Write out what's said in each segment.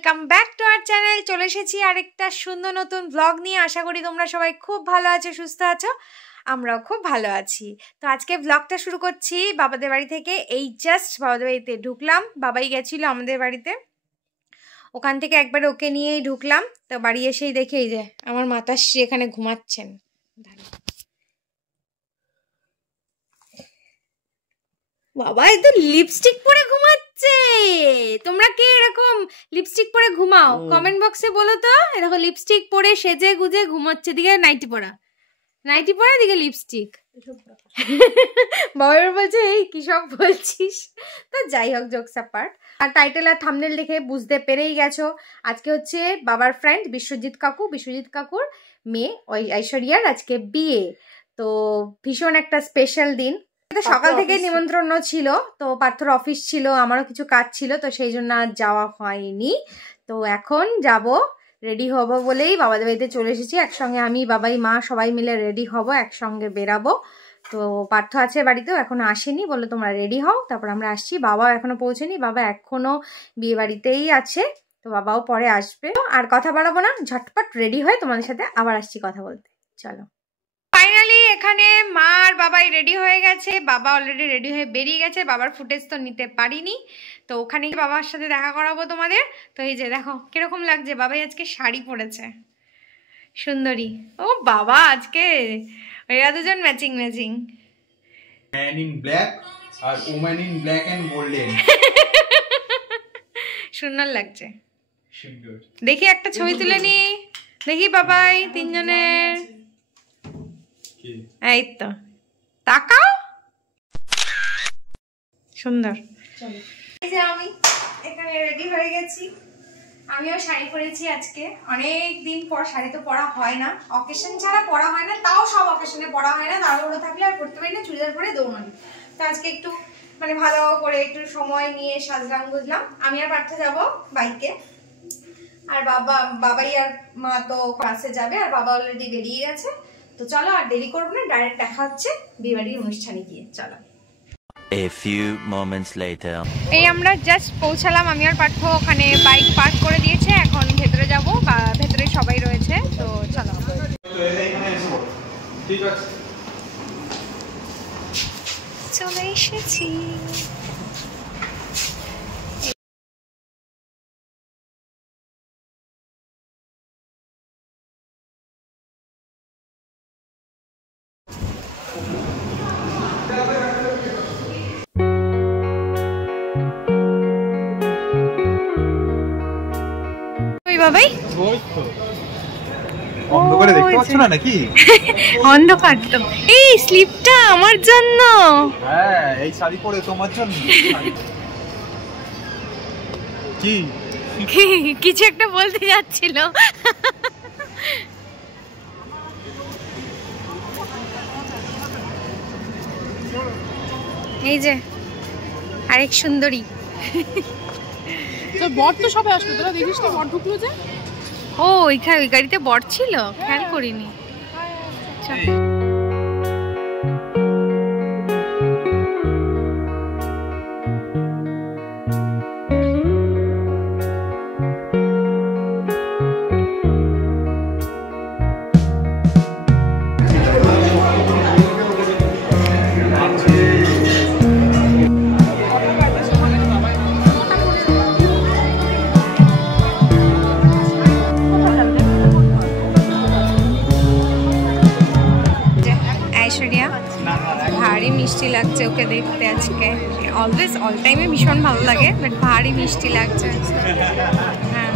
Welcome back to our channel. চলে এসেছি আরেকটা সুন্দর নতুন ব্লগ নিয়ে। আশা করি তোমরা সবাই খুব ভালো আছো, সুস্থ আছো, আমরাও খুব ভালো আছি। তো আজকে ব্লগটা শুরু করছি বাবাদের বাড়ি থেকে। এই জাস্ট বাবাদের বাড়িতে ঢুকলাম, বাবাই গেছিলো আমাদের বাড়িতে, ওখান থেকে একবার ওকে নিয়েই ঢুকলাম। তো বাড়ি এসেই দেখি এই যে আমার মাতাশ্রী এখানে ঘুমাচ্ছেন। বাবা এই তো লিপস্টিক পরে ঘুমাচ্ছে। তোমরা কে এরকম লিপস্টিক পরে ঘুমাও কমেন্ট বক্সে বলো তো। দেখো লিপস্টিক পরে সেজে গুজে ঘুমাচ্ছে, দিকে নাইটি পরা দিকে লিপস্টিক। বাবা বলছে এই কি সব বলছিস। তো যাই হোক, জোকস অ্যাপার্ট। আর টাইটেল আর থাম্বনেল দেখে বুঝতে পেরেই গেছো আজকে হচ্ছে বাবার ফ্রেন্ড বিশ্বজিৎ কাকুর মেয়ে ঐশ্বরিয়ার আজকে বিয়ে। তো ভীষণ একটা স্পেশাল দিন। সকাল থেকে নিমন্ত্রণ ছিল, তো পার্থর অফিস ছিল, আমারও কিছু কাজ ছিল, তো সেই জন্য আর যাওয়া হয়নি। তো এখন যাব, রেডি হব বলেই বাবাদের বাড়িতে চলে এসেছি। একসঙ্গে আমি, বাবাই, মা সবাই মিলে রেডি হব, একসঙ্গে বেরাবো। তো পার্থ আছে বাড়িতেও, এখনো আসেনি, বললো তোমরা রেডি হও তারপর আমরা আসছি। বাবাও এখনো পৌঁছেনি, বাবা এখনো বিয়ে বাড়িতেই আছে, তো বাবাও পরে আসবে। আর কথা বাড়াবো না, ঝটপট রেডি হয়ে তোমাদের সাথে আবার আসছি কথা বলতে। চলো। ফাইনালি এখানে মা আর বাবাই রেডি হয়ে গেছে। বাবা অলরেডি রেডি হয়ে বেরিয়ে গেছে, বাবার ফুটেজ তো নিতে পারিনি, তো ওখানে বাবার সাথে দেখা করাবো তোমাদের। তো এই যে দেখো কিরকম লাগছে, বাবাই আজকে শাড়ি পরেছে সুন্দরী। ও বাবা আজকে এরা দুজন ম্যাচিং ম্যান ইন ব্ল্যাক আর woman in black and golden. সুন্দর লাগছে। দেখি একটা ছবি তুলে নি, দেখি বাবাই তিনজনের। এই তো তাকাও, সুন্দর। এই যে আমি এখানে রেডি হয়ে গেছি, আমিও শাড়ি পরেছি আজকে। অনেক দিন পর, শাড়ি তো পরা হয় না, অকেশন ছাড়া পরা হয় না, তাও সব অকেশনে পরা হয় না, তাড়াহুড়ো থাকলে আর পরতে পারি না, চুড়িদার পরে দৌড়ানি। তো আজকে একটু মানে ভালো করে একটু সময় নিয়ে সাজলাম বুঝলাম। আমি আর পার্থ যাব বাইকে, আর বাবাই আর মা তো ক্লাসে যাবে, আর বাবা অলরেডি বেরিয়ে গেছে। তো চলো আর দেরি করবো না, ডাইরেক্ট দেখা হচ্ছে বিয়েবাড়ির অনুষ্ঠানে গিয়ে। চলো। A few moments later. এই আমরা জাস্ট পৌঁছালাম, আমি আর পার্থ ওখানে বাইক পার্ক করে দিয়েছে, এখন ভেতরে যাব, বা ভেতরে সবাই রয়েছে। তো চলো। ঠিক আছে, চলে এসেছি। বাবাই অন্ধকারে দেখতে পাচ্ছ না নাকি? অন্ধকার তো। এই স্লিপটা আমার জন্য। হ্যাঁ, এই শাড়ি পরে তোমার জন্য। কি কিছু একটা বলতে যাচ্ছিল। এই যে আরেক সুন্দরী। বর তো সবাই আসলো, তোরা দেখিস তো বর ঢুকলো যে। ও ওই গাড়িতে বর ছিল, খেয়াল করিনি। ভারী মিষ্টি লাগছে ওকে দেখতে আজকে। অলওয়েজ অল টাইমে ভীষণ ভালো লাগে, বাট ভারী মিষ্টি লাগছে। হ্যাঁ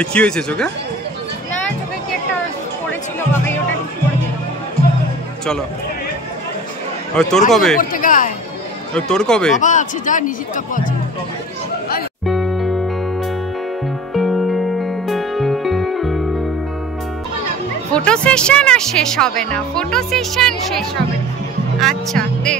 এই কি হয়েছে চোখে? না চোখে কি একটা পড়েছিল বাবাই, ওটা ঠিক করে দিল। চলো। ওই তোর কবে? তোর কবে? বাবা আছে, যা নিশিত কাকু আছে। ফটো সেশন আর শেষ হবে না, ফটো সেশন শেষ হবে না। আচ্ছা দে।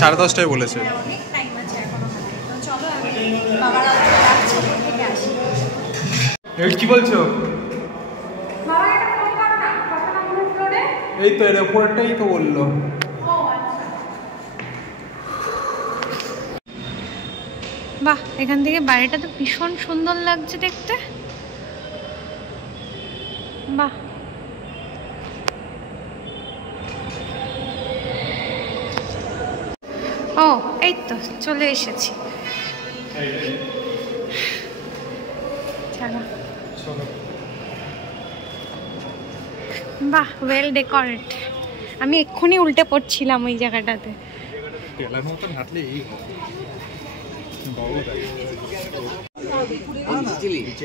সাড়ে 10টায় বলেছে। কি বলছো? এই তো এর উপরটাই তো বললো। বাহ, এখান থেকে বাড়িটা তো ভীষণ সুন্দর লাগছে দেখতে। বাহ, ও এই তো চলে এসেছি। বাহ, ওয়েল ডেকোরেট। আমি এক্ষুনি উল্টে পড়ছিলাম ওই জায়গাটাতে।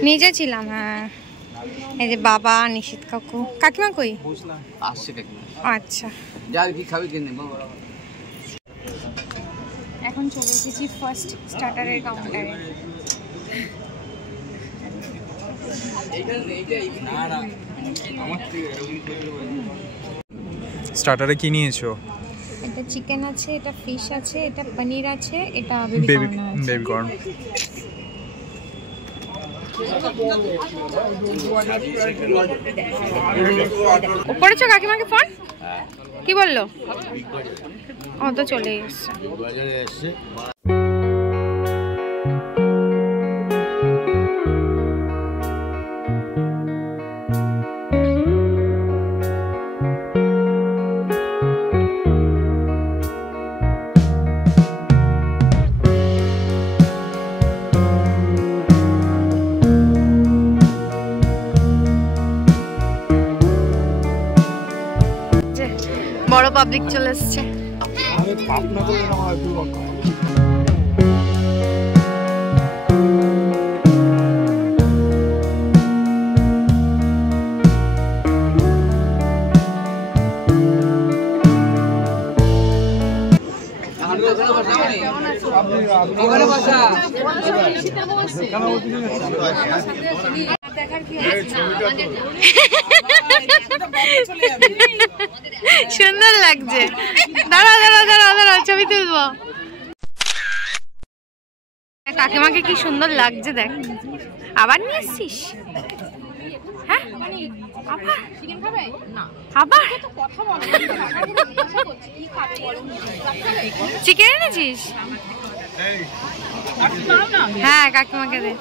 নিজে ছিলাম, হ্যাঁ। এই যে বাবা, নিশিত কাকু, কাকিমা কই? আচ্ছা, এখন চলে এসেছি ফার্স্ট স্টার্টারের কাউন্টারে। স্টার্টারে কি নিয়েছো? এটা চিকেন আছে, এটা ফিশ আছে, এটা পনির আছে, এটা বেবি কর্ন। করেছো কাকিমাকে ফোন? কি বললো? ও তো চলে এসছে। বড় পাবলিক চলে এসছে। সুন্দর লাগছে। দাঁড়া দাঁড়া দাঁড়া দাঁড়া, ছবি তুলবো। কাকিমাকে কি সুন্দর লাগছে দেখ। আবার নিয়ে এসছিস? হ্যাঁ, আবার চিকেন এনেছিস? হ্যাঁ, কাকিমাকে দে।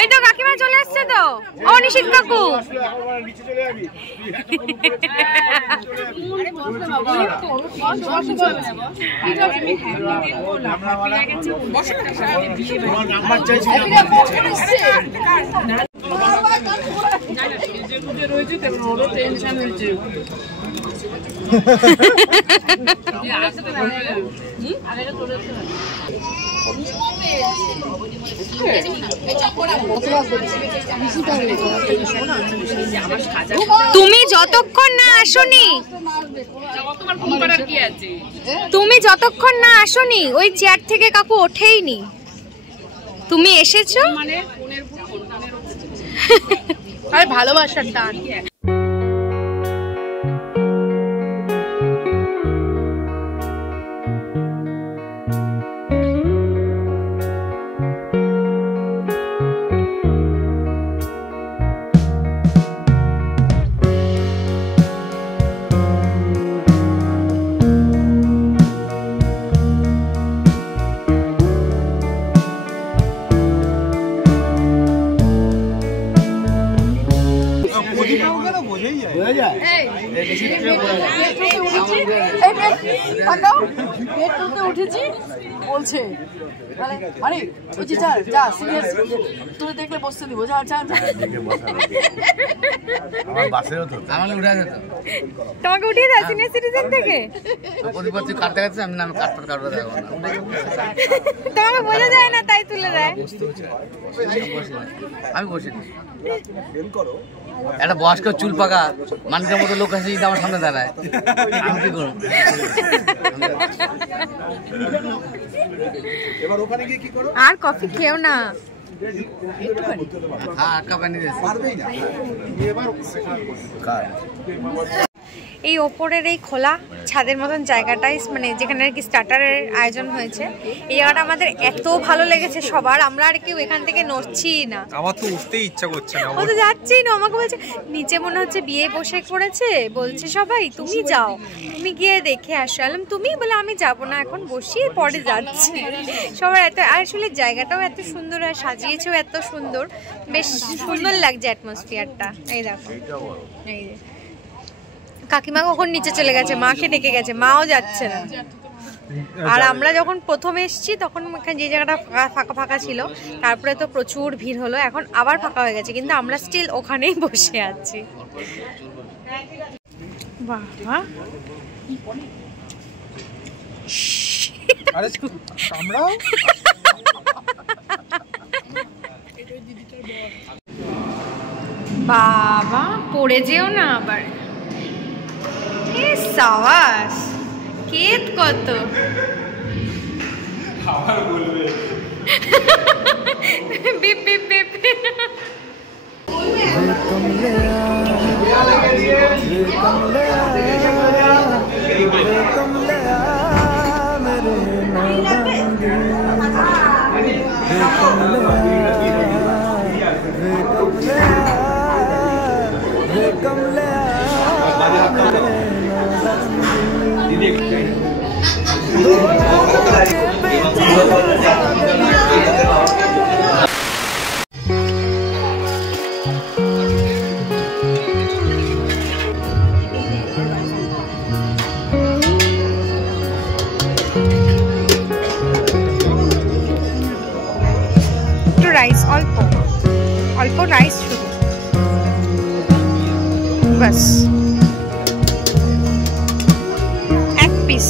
এই তো কাকিমা চলে আসছে তো। ও নিশিত কাকু, তুমি যতক্ষণ না আসনি, তুমি যতক্ষণ না আসনি ওই চেয়ার থেকে কাকু ওঠেইনি। তুমি এসেছো মানে আর ভালোবাসার টান। গেট তুলতে উঠেছি বলছে আরে বলছি যা যা সিরিয়াস তুই দেখলে বসতে দিব যা যা আমার বাসেও তো আমার উঠে যেত তোমাকে উঠিয়ে দাও সিনিয়র সিটিজেন থেকে প্রতিপত্তি কাটতে কাটতে আমি নাম কাটতে দেবো না তোমাকে বোঝা যায় না তাই তুলে দেয়। আমি বসি একটা বয়স্ক চুল পাকা মানুষের মতো লোক আছে আমার সামনে দাঁড়ায় আমি কি করব? আর কফি খেও না। হ্যাঁ কাপানি এই ওপরের এই খোলা ছাদের মতন জায়গাটাই মানে যেখানে আর কি স্টার্টারের আয়োজন হয়েছে, এই জায়গাটা আমাদের এত ভালো লেগেছে সবার, আমরা আর কেউ এখান থেকে নড়ছি না। আমার তো উঠতেই ইচ্ছা করছে না, ও তো যাচ্ছেই না। আমাকে বলছে নিচে মনে হচ্ছে বিয়ে পোশাক পরেছে, বলছে সবাই তুমি যাও, তুমি গিয়ে দেখে আসো। আলাম তুমি বলে আমি যাব না, এখন বসি পরে যাচ্ছি। সবার এত আসলে জায়গাটাও এত সুন্দর আর সাজিয়েছেও এত সুন্দর, বেশ সুন্দর লাগছে অ্যাটমসফিয়ারটা। এই দেখো এই যে কাকিমা কখন নিচে চলে গেছে, মাকে ডেকে গেছে, মাও যাচ্ছে না। আর আমরা যখন প্রথম এসেছি তখন যে জায়গাটা ফাঁকা ফাঁকা ছিল, তারপরে তো প্রচুর ভিড় হলো, এখন আবার ফাঁকা হয়ে গেছে, কিন্তু আমরা স্টিল ওখানেই বসে আছি। বাবা বাবা পড়ে যেও না আবার। সাবাস কেত কত বিপ বিপ বিপ রাইস, অল্প অল্প রাইস শুধু, বাস এক পিস।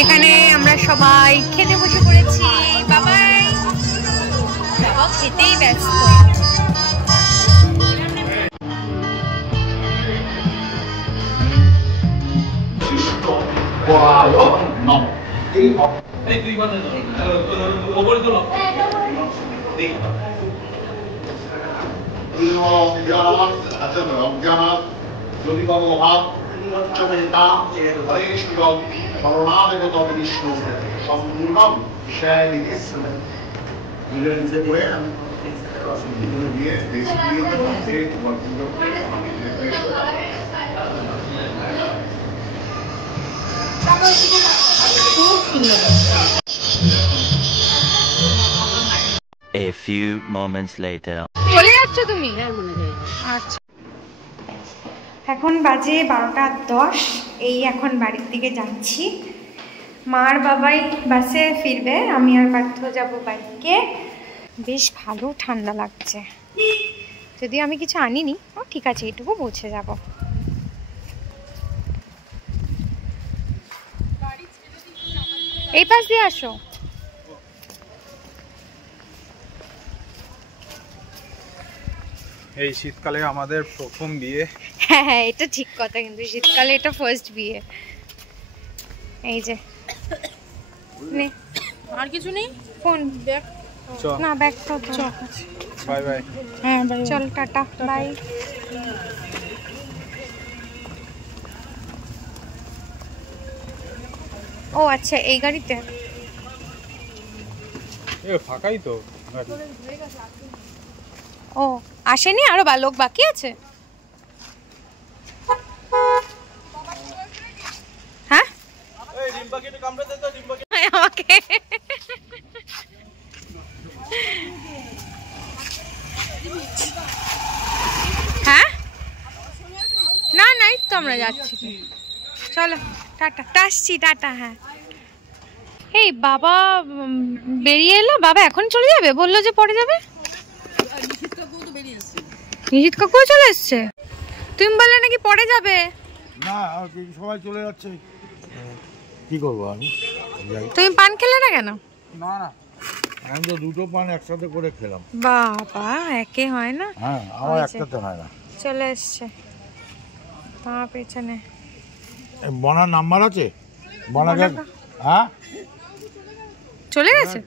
এখানে আমরা সবাই খেতে বসে পড়েছি। বাবাই বাবা খেতেই ব্যস্ত। যদি কোনো ভাব চমেতা হরেশ্বরম করুণাদেবত বিষ্ণু সম্পূর্ণম শ্রেণী ইসলাম বিরঞ্জে বয়ে আমি গিয়ে দেশ দিয়ে A few moments later. চলে যাচ্ছ তুমি? আচ্ছা এখন বাজে 12:10, এই এখন বাড়ির দিকে যাচ্ছি। মার বাবাই বাসে ফিরবে, আমি আর পার্থ যাব বাইকে। বেশ ভালো ঠান্ডা লাগছে, যদিও আমি কিছু আনিনি। ও ঠিক আছে, এইটুকু পৌঁছে যাব। এই পাশ দিয়ে আসো। এই শীতকালে আমাদের প্রথম বিয়ে। হ্যাঁ হ্যাঁ এটা ঠিক কথা, কিন্তু শীতকালে এটা ফার্স্ট বিয়ে। এই যে নে, আর কিছু নেই, ফোন ব্যাগ না, ব্যাগ তো বাই বাই। হ্যাঁ বাই, চল টাটা বাই। ও আচ্ছা এই গাড়িতে ফাঁকাই তো। ও আসেনি, আরো লোক বাকি আছে। হ্যাঁ আমাকে হ্যাঁ না না এই তো আমরা যাচ্ছি চলো টাটা আসছি টাটা হ্যাঁ এই বাবা বেরিয়ে এলো বাবা এখন চলে যাবে বললো যে পরে যাবে নিশিত কাকু চলে এসছে তুমি বললে নাকি পরে যাবে না সবাই চলে যাচ্ছে কি করবো আমি তুমি পান খেলে না কেন না না আমি তো দুটো পান একসাথে করে খেলাম বাবা একে হয় না হ্যাঁ আমার একসাথে হয় না চলে এসছে তোমার পেছনে বনার নাম্বার আছে বনাকে হ্যাঁ চলে গেছে